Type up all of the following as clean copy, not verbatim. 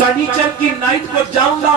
سنیچر کی نائٹ کو جاؤں گا،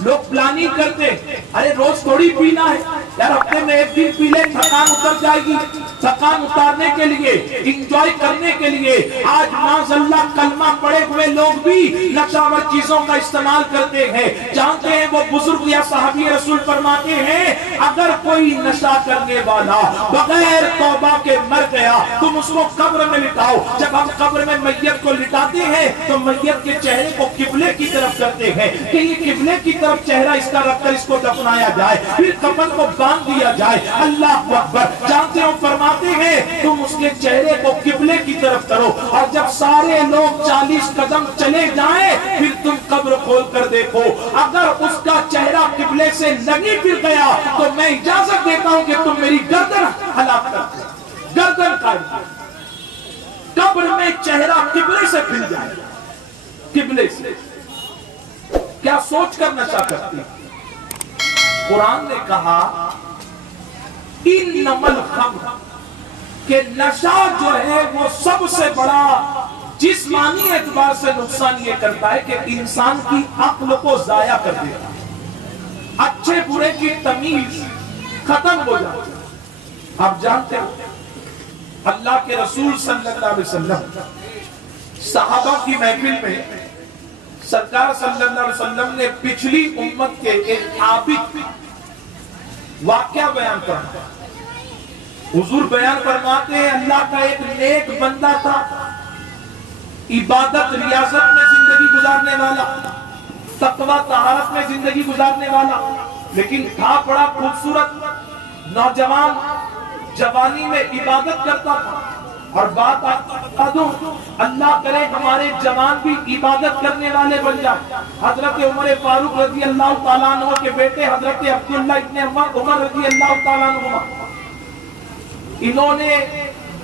لوگ پلاننگ کرتے، ارے روز تھوڑی پینا ہے یار، ہفتے میں ایک دن پی لے، تھکان اتر جائے گی۔ تھکان اتارنے کے لیے، انجوائے کرنے کے لیے آج معاذ اللہ کلمہ پڑے ہوئے لوگ بھی نشاور چیزوں کا استعمال کرتے ہیں۔ جانتے ہیں وہ بزرگ یا صحابی رسول فرماتے ہیں اگر کوئی نشہ کرنے والا بغیر توبہ کے مر گیا تم اس کو قبر میں لٹاؤ۔ جب ہم قبر میں میت کو لٹاتے ہیں تو میت کے چہرے کو قبلے کی طرف کرتے ہیں کہ یہ قبلے کی طرف چہرہ اس کا رکھ کر اس کو دفنایا جائے، پھر کفن کو باندھ دیا جائے۔ اللہ اکبر۔ جانتے ہو فرماتے ہیں تم اس کے چہرے کو قبلے کی طرف کرو، اور جب سارے لوگ 40 قدم چلے جائیں پھر تم قبر کھول کر دیکھو، اگر اس کا چہرہ قبلے سے نہیں پھر گیا تو میں اجازت دیتا ہوں کہ تم میری گردن ہلاک کر دو، گردن کاٹ دو۔ قبر میں چہرہ قبلے سے پھر جائے، قبلے سے۔ کیا سوچ کر نشہ کرتی؟ قرآن نے کہا انما الخمر، کہ نشہ جو ہے وہ سب سے بڑا جسمانی اعتبار سے نقصان یہ کرتا ہے کہ انسان کی عقل کو ضائع کر دیتا ہے، اچھے برے کی تمیز ختم ہو جاتی ہے۔ آپ جانتے ہو اللہ کے رسول صلی اللہ علیہ وسلم صحابہ کی محفل میں سرکار صلی اللہ علیہ وسلم نے پچھلی امت کے ایک عابد واقعہ بیان کرنا۔ حضور بیان فرماتے ہیں اللہ کا ایک نیک بندہ تھا، عبادت ریاضت میں زندگی گزارنے والا، تقوی طہارت میں زندگی گزارنے والا، لیکن تھا بڑا خوبصورت نوجوان، جوانی میں عبادت کرتا تھا۔ اور بات آتا دوں اللہ کرے ہمارے جوان بھی عبادت کرنے والے بن جائے۔ حضرت عمر فاروق رضی اللہ تعالیٰ عنہ کے بیٹے حضرت عبداللہ ابن عمر رضی اللہ تعالیٰ عنہ، انہوں نے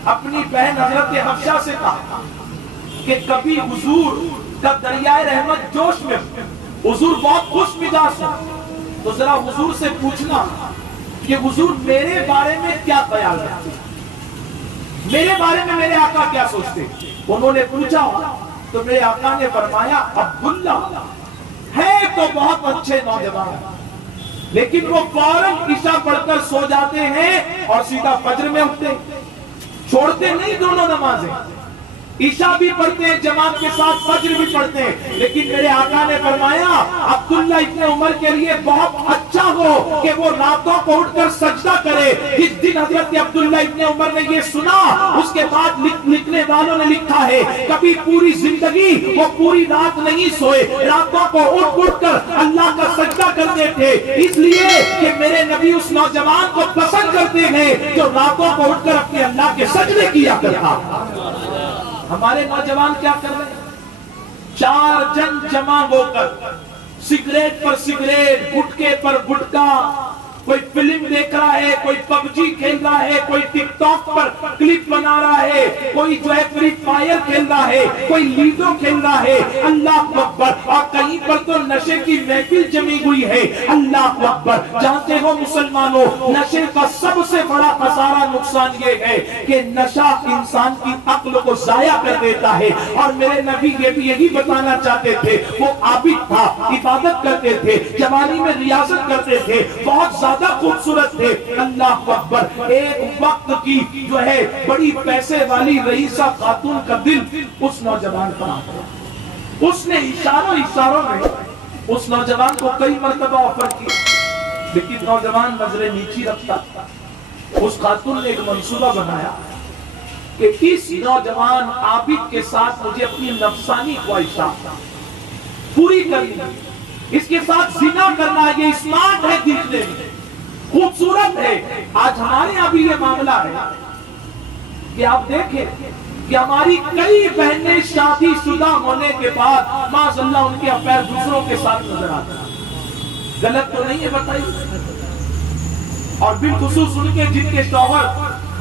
اپنی بہن حضرت حفصہ سے کہا کہ کبھی حضور کا دریائے رحمت جوش میں، حضور بہت خوش مزاج ہیں، تو ذرا حضور سے پوچھنا کہ حضور میرے بارے میں کیا خیال رکھتے، میرے بارے میں میرے آقا کیا سوچتے۔ انہوں نے پوچھا تو میرے آقا نے فرمایا عبداللہ ہے تو بہت اچھے نوجوان، لیکن وہ فوراً عشاء پڑھ کر سو جاتے ہیں اور سیدھا فجر میں اٹھتے، چھوڑتے نہیں دونوں نمازیں، عشاء بھی پڑھتے ہیں جماعت کے ساتھ، فجر بھی پڑھتے ہیں۔ لیکن میرے آقا نے فرمایا عبداللہ ابن عمر کے لیے بہت اچھا ہو کہ وہ راتوں کو اٹھ کر سجدہ کرے۔ جس دن حضرت عبداللہ ابن عمر نے یہ سنا اس کے بعد لکھنے والوں نے لکھا ہے کبھی پوری زندگی وہ پوری رات نہیں سوئے، راتوں کو اٹھ کر اللہ کا سجدہ کرتے تھے، اس لیے کہ میرے نبی اس نوجوان کو پسند کرتے ہیں جو راتوں کو اٹھ کر اپنے اللہ کے سجدے کیا کرتا۔ ہمارے نوجوان کیا کر رہے ہیں؟ 4 جن جمع ہو کر سگریٹ پر سگریٹ، گٹکے پر گٹکا، کوئی فلم دیکھ رہا ہے، کوئی پب جی کھیل رہا ہے، کوئی ٹک ٹاک پر کلپ بنا رہا ہے، کوئی جو ہے فری فائر کھیل رہا ہے، کوئی لیڈو کھیل رہا ہے۔ اللہ اکبر۔ اور کہیں پر تو نشے کی محفل جمی ہوئی ہے۔ اللہ اکبر۔ جانتے ہو مسلمانوں نشے کا سب سے بڑا خسارہ نقصان یہ ہے کہ نشہ انسان کی عقل کو ضائع کر دیتا ہے، اور میرے نبی یہ بھی یہی بتانا چاہتے تھے۔ وہ عابد تھا، عبادت کرتے تھے، جوانی میں ریاضت کرتے تھے، بہت زیادہ خوبصورت تھے۔ اللہ اکبر۔ ایک وقت کی جو ہے بڑی پیسے والی رئیسہ خاتون کا دل اس نوجوان پر آیا، اس نے اشاروں میں اس نوجوان کو کئی مرتبہ آفر کیا، لیکن نوجوان نظریں نیچی رکھتا۔ اس خاتون نے ایک منصوبہ بنایا کہ اس نوجوان عابد کے ساتھ مجھے اپنی نفسانی خواہشات پوری کرنی ہے، اس کے ساتھ زنا کرنا ہے، یہ اسمارٹ ہے، دیکھنے میں خوبصورت ہے۔ آج ہمارے یہاں بھی یہ معاملہ ہے کہ آپ دیکھیں کہ ہماری کئی بہنیں شادی شدہ ہونے کے بعد معاذ اللہ ان کے افیئر دوسروں کے ساتھ نظر آتے ہیں۔ غلط تو نہیں ہے بتائیے؟ اور بالخصوص ان کے جن کے شوہر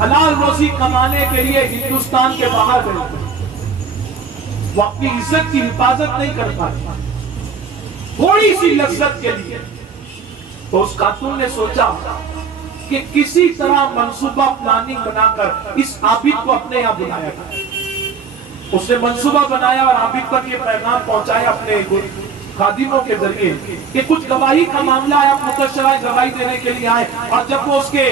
حلال روزی کمانے کے لیے ہندوستان کے باہر گئے، وہ اپنی عزت کی حفاظت نہیں کر پاتے تھوڑی سی لذت کے لیے۔ تو اس خاتون نے سوچا کہ کسی طرح منصوبہ پلاننگ بنا کر اس عابد کو اپنے یہاں بلایا گیا۔ اس نے منصوبہ بنایا اور عابد تک یہ پیغام پہنچایا اپنے خادموں کے ذریعے کہ کچھ گواہی کا معاملہ ہے، آپ متشرہ گواہی دینے کے لیے آئے۔ اور جب وہ اس کے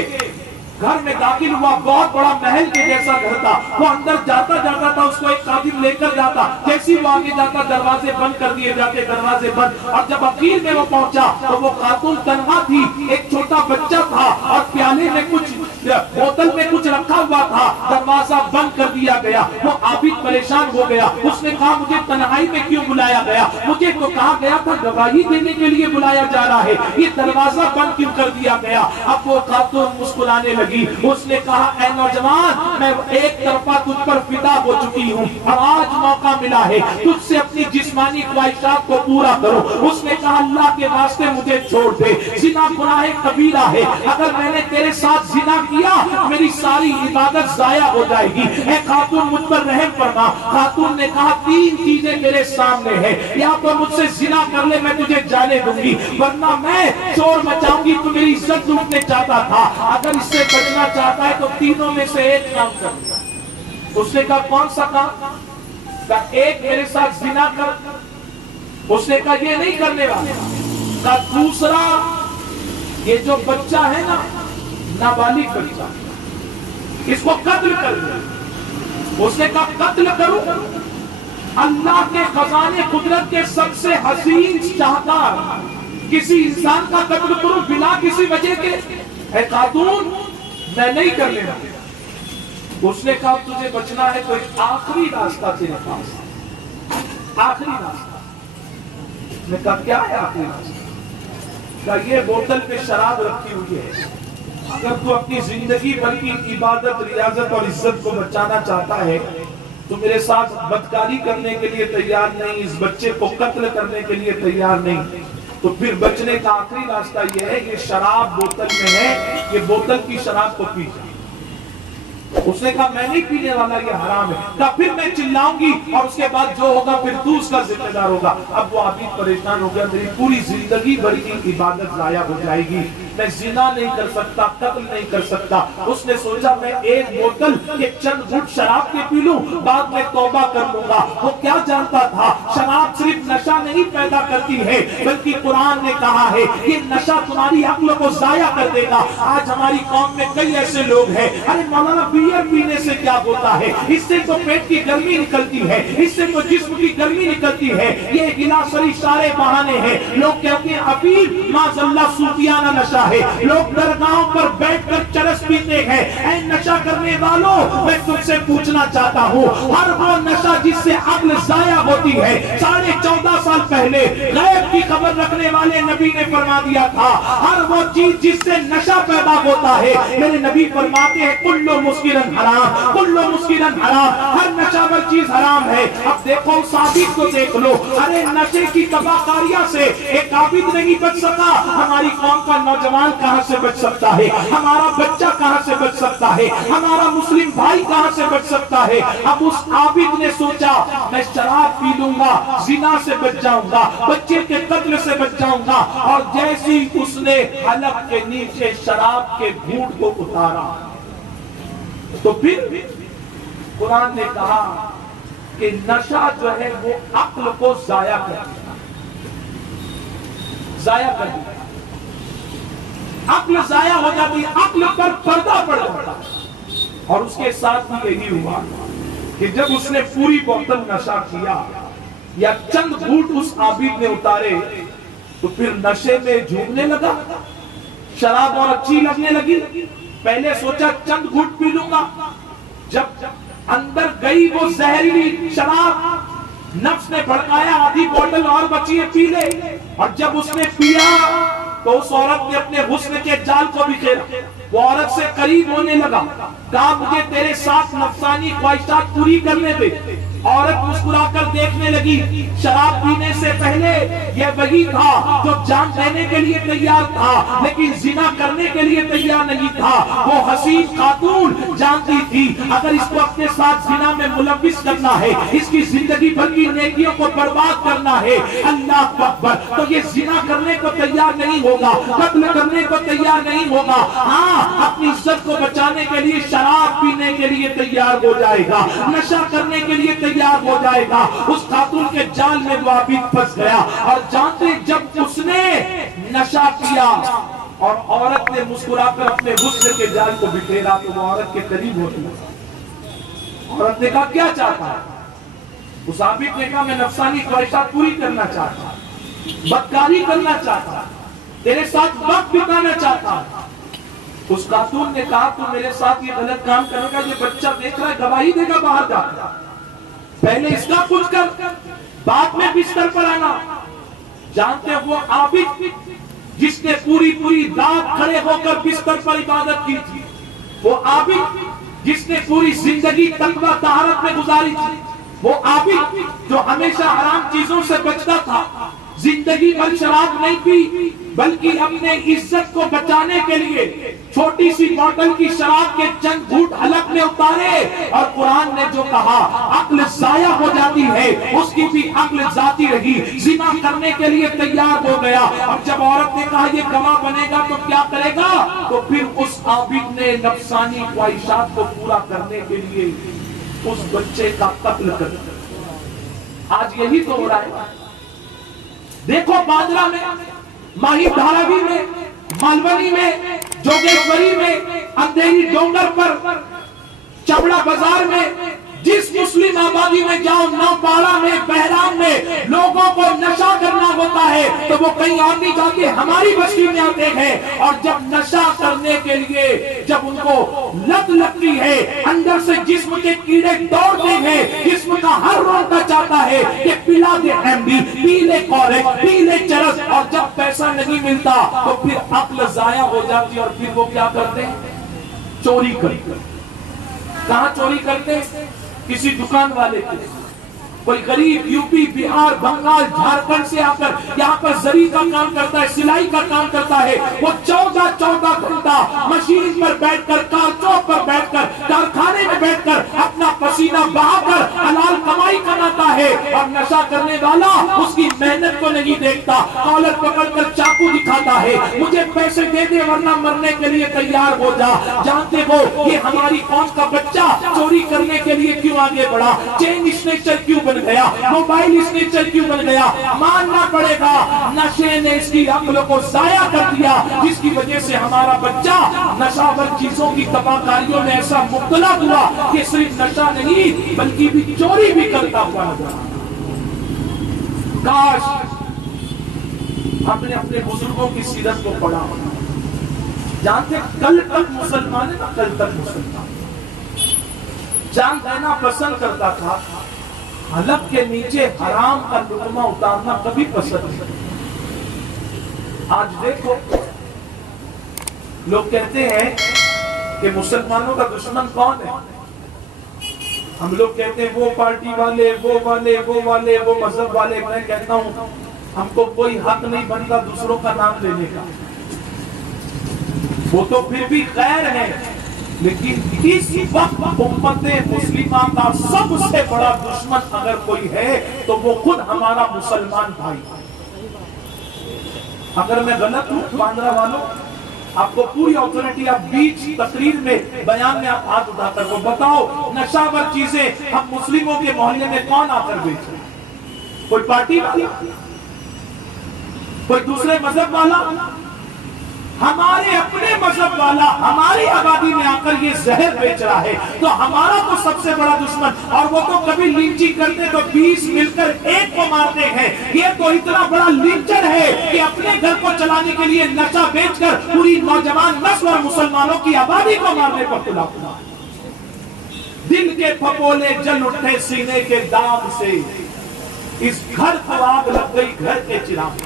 گھر میں داخل ہوا، بہت بڑا محل کے جیسا گھر تھا، وہ اندر جاتا تھا، اس کو ایک خادم لے کر جاتا، جیسی وہ آگے جاتا دروازے بند کر دیے جاتے، دروازے بند۔ اور جب اخیر میں وہ پہنچا تو وہ خاتون تنہا تھی، ایک چھوٹا بچہ تھا اور پیالے میں کچھ بوتل میں کچھ رکھا ہوا تھا، دروازہ بند کر دیا گیا۔ وہ عابد پریشان ہو گیا، اس نے کہا مجھے تنہائی میں کیوں بلایا گیا؟ مجھے تو کہا گیا تھا گواہی دینے کے لیے بلایا جا رہا ہے، یہ دروازہ بند کیوں کر دیا گیا؟ اب وہ خاتون مسکرانے لگی، اس نے کہا اے نوجوان، میں ایک طرفہ تجھ پر فدا ہو چکی ہوں اور آج موقع ملا ہے تجھ سے اپنی جسمانی خواہشات کو پورا کرو۔ اس نے کہا اللہ کے واسطے مجھے چھوڑ دے، زنا گناہ کبیرہ ہے، اگر میں نے تیرے ساتھ زنا کیا میری ساری عبادت ضائع ہو جائے گی، اے خاتون مجھ پر رحم فرما۔ خاتون نے کہا تین چیزیں میرے سامنے ہیں، یا تو مجھ سے زنا کر لے میں تجھے جانے دوں گی، ورنہ میں شور مچاؤں گی، تو میری عزت لوٹنے چاہتا تھا، اگر اس سے بچنا چاہتا ہے تو تینوں میں سے ایک کام کر۔ اس نے کہا کون سا کام؟ کہا ایک میرے ساتھ زنا کر۔ اس نے کہا یہ نہیں کرنے والا۔ کہا دوسرا یہ جو بچہ ہے نا، نابالغ بچہ، اس کو قتل کر دے۔ اس نے کہا قتل کروں؟ اللہ کے خزانے قدرت کے سب سے حسین شاہکار کسی انسان کا قتل کروں بلا کسی وجہ کے؟ اے خاتون میں نہیں کرنے والا۔ اس نے کہا تجھے بچنا ہے تو ایک آخری راستہ تیرے پاس، آخری راستہ۔ میں کہا کیا ہے آخری راستہ؟ کہا یہ بوتل پہ شراب رکھی ہوئی ہے، اگر تو اپنی زندگی بھر کی عبادت، ریاضت اور عزت کو بچانا چاہتا ہے تو میرے ساتھ بدکاری کرنے کے لیے تیار نہیں، اس بچے کو قتل کرنے کے لیے تیار نہیں، تو پھر بچنے کا آخری راستہ یہ ہے کہ شراب بوتل میں ہے، یہ بوتل کی شراب کو پی جائے۔ اس نے کہا میں نہیں پینے والا، یہ حرام ہے۔ کہا پھر میں چلاؤں گی اور اس کے بعد جو ہوگا پھر تو اس کا ذمہ دار ہوگا۔ اب وہ عابد پریشان ہو گیا، میری پوری زندگی بھر کی عبادت ضائع ہو جائے گی، میں زنا نہیں کر سکتا، قتل نہیں کر سکتا۔ اس نے سوچا میں ایک بوتل کے چند گھٹ شراب کے پی لوں، بعد میں توبہ کر لوں گا۔ وہ کیا جانتا تھا شراب صرف نشہ نہیں پیدا کرتی ہے، بلکہ قرآن نے کہا ہے یہ نشہ تمہاری عقل کو ضائع کر دے گا۔ آج ہماری قوم میں کئی ایسے لوگ ہیں، ارے مولانا بیئر پینے سے کیا ہوتا ہے؟ اس سے تو پیٹ کی گرمی نکلتی ہے، اس سے تو جسم کی گرمی نکلتی ہے، یہ گلاسری سارے بہانے ہیں۔ لوگ کہتے ہیں افیم معاذ اللہ صوفیانہ نشہ ہے، لوگ درگاہوں پر بیٹھ کر چرس پیتے ہیں۔ اے نشہ کرنے والوں، میں تم سے پوچھنا چاہتا ہوں، ہر وہ نشہ جس سے عقل ضائع ہوتی ہے، 14.5 سال پہلے غیب کی خبر رکھنے والے نبی نے فرما دیا تھا، ہر وہ چیز جس سے نشہ پیدا ہوتا ہے، میرے نبی فرماتے ہیں کلو مسکرن حرام، کلو مسکرن حرام، ہر نشہ ور چیز حرام ہے۔ اب دیکھو صادق کو دیکھ لو، ارے نشے کی تباکاریہ سے ایک عابد نہیں بچ سکا، ہماری قوم کا نوجوان کہاں سے بچ سکتا ہے؟ ہمارا بچہ کہاں سے بچ سکتا ہے؟ ہمارا مسلم بھائی کہاں سے بچ سکتا ہے؟ اب اس عابد نے سوچا میں شراب پی لوں گا، زنا سے بچ جاؤں گا، بچے کے قتل سے بچ جاؤں گا، اور جیسی اس نے حلق کے نیچے شراب کے گھونٹ کو اتارا تو پھر قرآن نے کہا کہ نشہ جو ہے وہ عقل کو ضائع کر دیا، ضائع کر دیا، عقل ضائع ہو جاتی، عقل پر پردہ پڑ جاتا۔ اور اس کے ساتھ بھی یہی ہوا کہ جب اس نے پوری بوتل نشہ کیا یا چند گھونٹ اس عابد نے اتارے تو پھر نشے میں جھومنے لگا، شراب اور اچھی لگنے لگی۔ پہلے سوچا چند گھونٹ پی لوں گا، جب اندر گئی وہ زہریلی شراب، نفس نے بھڑکایا آدھی بوتل اور بچی ہے پی لے، اور جب اس نے پیا تو اس عورت نے اپنے حسن کے جال کو بھی کھیلا، وہ عورت سے قریب ہونے لگا، کہا مجھے تیرے ساتھ نفسانی خواہشات پوری کرنے دے۔ عورت مسکرا کر دیکھنے لگی، شراب پینے سے پہلے یہ وہی تھا جو جان دینے کے لیے تیار تھا لیکن زنا کرنے کے لیے تیار نہیں تھا۔ وہ حسین خاتون جانتی تھی اگر اس کو اپنے ساتھ زنا میں ملوث کرنا ہے، اس کی زندگی بھر کی نیکیوں کو برباد کرنا ہے، اللہ اکبر، تو یہ زنا کرنے کو تیار نہیں ہوگا، قتل کرنے کو تیار نہیں ہوگا، ہاں اپنی عزت کو بچانے کے لیے شراب پینے کے لیے تیار ہو جائے گا، نشہ کرنے کے لیے تیار تیار ہو جائے گا، اس خاتون کے جال میں وہ عابد پھنس گیا۔ اور جانتے جب اس نے نشہ کیا اور عورت نے مسکرا کر اپنے حسن کے جال کو بکھیرا تو وہ عورت کے قریب ہوتی ہے۔ عورت نے کہا کیا چاہتا ہے؟ اس عابد نے کہا میں نفسانی خواہشات پوری کرنا چاہتا ہوں، بدکاری کرنا چاہتا ہوں، تیرے ساتھ وقت بتانا چاہتا ہوں۔ اس خاتون نے کہا تو میرے ساتھ یہ غلط کام کرے گا، یہ بچہ دیکھ رہا ہے، گواہی دے گا باہر جا کر، پہلے اس کا کچھ کر بعد میں بستر پر آنا۔ جانتے وہ عابد جس نے پوری رات کھڑے ہو کر بستر پر عبادت کی تھی، وہ عابد جس نے پوری زندگی تقوی طہارت میں گزاری تھی، وہ عابد جو ہمیشہ حرام چیزوں سے بچتا تھا، زندگی بھر شراب نہیں پی بلکہ اپنے عزت کو بچانے کے لیے چھوٹی سی بوتل کی شراب کے چند گھونٹ حلق میں اتارے، اور قرآن نے جو کہا عقل ضائع ہو جاتی ہے اس کی بھی عقل ذاتی رہی، زنا کرنے کے لیے تیار ہو گیا۔ اب جب عورت نے کہا یہ گواہ بنے گا تو کیا کرے گا، تو پھر اس عابد نے نفسانی خواہشات کو پورا کرنے کے لیے اس بچے کا قتل کر دیا۔ آج یہی تو ہو رہا ہے۔ دیکھو باندرا میں، ماہی دھاراوی میں، مالونی میں، جوگیشوری میں، اندھیری ڈونگر پر، چبڑا بازار میں، جس مسلم آبادی میں جاؤ، نوپاڑا میں، بہرام میں لوگوں کو نشہ کرنا ہوتا ہے تو وہ کہیں اور نہیں جاتے، ہماری بستی میں آتے ہیں، اور جب نشہ کرنے کے لیے جب ان کو لت لگتی ہے، اندر سے جسم کے کیڑے دوڑتے ہیں، جسم کا ہر رونگٹا چاہتا ہے کہ پلا دے ایم-ڈی، پی لے کورک، پی لے چرس، اور جب پیسہ نہیں ملتا تو پھر عقل ضائع ہو جاتی اور پھر وہ کیا کرتے ہیں، چوری کرتے۔ کہاں چوری کرتے؟ کسی دکان والے کے، کوئی غریب یو پی، بہار، بنگال، جھارکھنڈ سے آ کر یہاں پر زری کا کام کرتا ہے، سلائی کا کام کرتا ہے، وہ 14 گھنٹہ مشین پر بیٹھ کر، کارچوک پر بیٹھ کر، کارخانے میں بیٹھ کر اپنا پسینہ بہا کر حلال کمائی کماتا ہے، اور نشہ کرنے والا اس کی محنت کو نہیں دیکھتا، کالر پکڑ کر چاقو دکھاتا ہے، مجھے پیسے دے دے ورنہ مرنے کے لیے تیار ہو جا۔ جانتے ہو یہ ہماری قوم کا بچہ چوری کرنے کے لیے کیوں آگے بڑھا، چین اسنیچر کیوں بن گیا، موبائل اسنیچر کیوں بن گیا؟ ماننا پڑے گا نشے نے اس کی عقل کو ضائع کر دیا، جس کی وجہ سے ہمارا بچہ نشاور چیزوں کی تباہ کاریوں میں ایسا مبتلا ہوا کہ صرف نشہ نہیں بلکہ بھی چوری بھی کرتا ہوا نظر۔ کاش ہم نے اپنے بزرگوں کی سیرت کو پڑھا۔ جانتے کل تک مسلمان ہے نا، کل تک مسلمان جان دینا پسند کرتا تھا، حلق کے نیچے حرام کا لقمہ اتارنا کبھی پسند نہیں۔ آج دیکھو لوگ کہتے ہیں کہ مسلمانوں کا دشمن کون ہے؟ ہم لوگ کہتے ہیں وہ پارٹی والے، وہ والے، وہ والے، وہ مذہب والے۔ میں کہتا ہوں ہم کو کوئی حق نہیں بنتا دوسروں کا نام لینے کا، وہ تو پھر بھی خیر ہے، لیکن اس وقت امت مسلمہ کا سب سے بڑا دشمن اگر کوئی ہے تو وہ خود ہمارا مسلمان بھائی۔ اگر میں غلط ہوں باندرا والوں، آپ کو پوری اتھارٹی، آپ بیچ تقریر میں بیان میں آپ ہاتھ اٹھا کر وہ بتاؤ نشاور چیزیں ہم مسلموں کے محلے میں کون آ کر بیچ رہے؟ کوئی پارٹی والا، کوئی دوسرے مذہب والا؟ ہمارے اپنے مذہب والا ہماری آبادی میں آ کر یہ زہر بیچ رہا ہے، تو ہمارا تو سب سے بڑا دشمن، اور وہ تو کبھی لنچنگ کرتے تو 20 مل کر ایک کو مارتے ہیں، یہ تو اتنا بڑا لنچر ہے کہ اپنے گھر کو چلانے کے لیے نشہ بیچ کر پوری نوجوان نسل اور مسلمانوں کی آبادی کو مارنے پر تلا ہوا۔ دل کے پھپولے جل اٹھے سینے کے داغ سے، اس گھر کو آگ لگ گئی گھر کے چراغ۔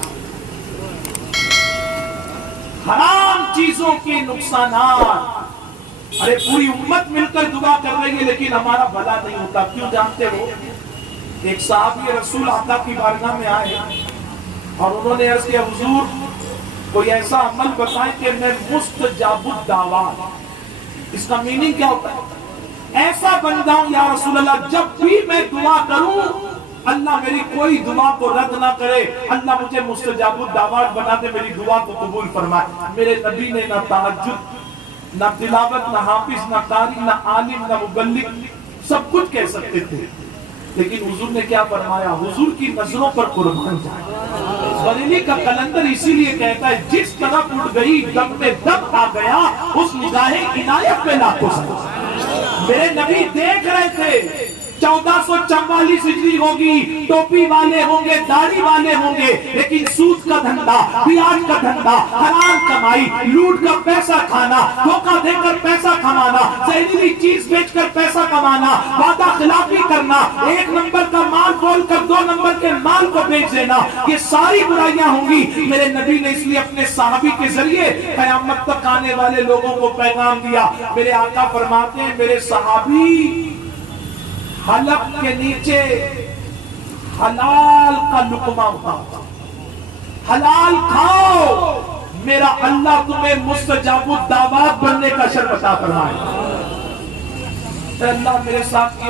حرام چیزوں کے نقصانات، ارے پوری امت مل کر دعا کر رہی ہے لیکن ہمارا بھلا نہیں ہوتا، کیوں جانتے ہو؟ ایک صحابی رسول آقا کی بارگاہ میں آئے اور انہوں نے عرض کیا حضور کوئی ایسا عمل بتائیں کہ میں مستجاب الدعوات، اس کا میننگ کیا ہوتا ہے؟ ایسا بندہ ہوں یا رسول اللہ جب بھی میں دعا کروں اللہ میری کوئی دعا کو رد نہ کرے، اللہ مجھے مستجاب الدعوات بنا دے، میری دعا کو قبول فرمائے۔ میرے نبی نے نہ تہجد، نہ تلاوت، نہ حافظ، نہ قاری، نہ عالم، نہ مبلغ، سب کچھ کہہ سکتے تھے، لیکن حضور نے کیا فرمایا؟ حضور کی نظروں پر قربان جائے۔ بریلی کا کلندر اسی لیے کہتا ہے جس طرف اٹھ گئی دم میں دم آ گیا، اس نگاہ عنایت پہ لاکھوں سلام۔ میرے نبی دیکھ رہے تھے 1444 ہجری ہوگی، ٹوپی والے ہوں گے، داڑھی والے ہوں گے، لیکن سود کا دھندا، بیاج کا دھندا، حرام کمائی، لوٹ کر پیسہ کھانا، دھوکہ دے کر پیسہ کمانا، زہریلی چیز بیچ کر پیسہ کمانا، وعدہ خلافی کرنا، ایک نمبر کا مال بول کر 2 نمبر کے مال کو بیچ دینا، یہ ساری برائیاں ہوں گی۔ میرے نبی نے اس لیے اپنے صحابی کے ذریعے قیامت تک آنے والے لوگوں کو پیغام دیا۔ میرے آقا فرماتے ہیں میرے صحابی حلق کے نیچے حلال کا لقمہ اٹھاؤ، حلال کھاؤ، میرا اللہ تمہیں مستجاب الدعوات بننے کا شرف عطا فرمائے۔ اللہ میرے ساتھ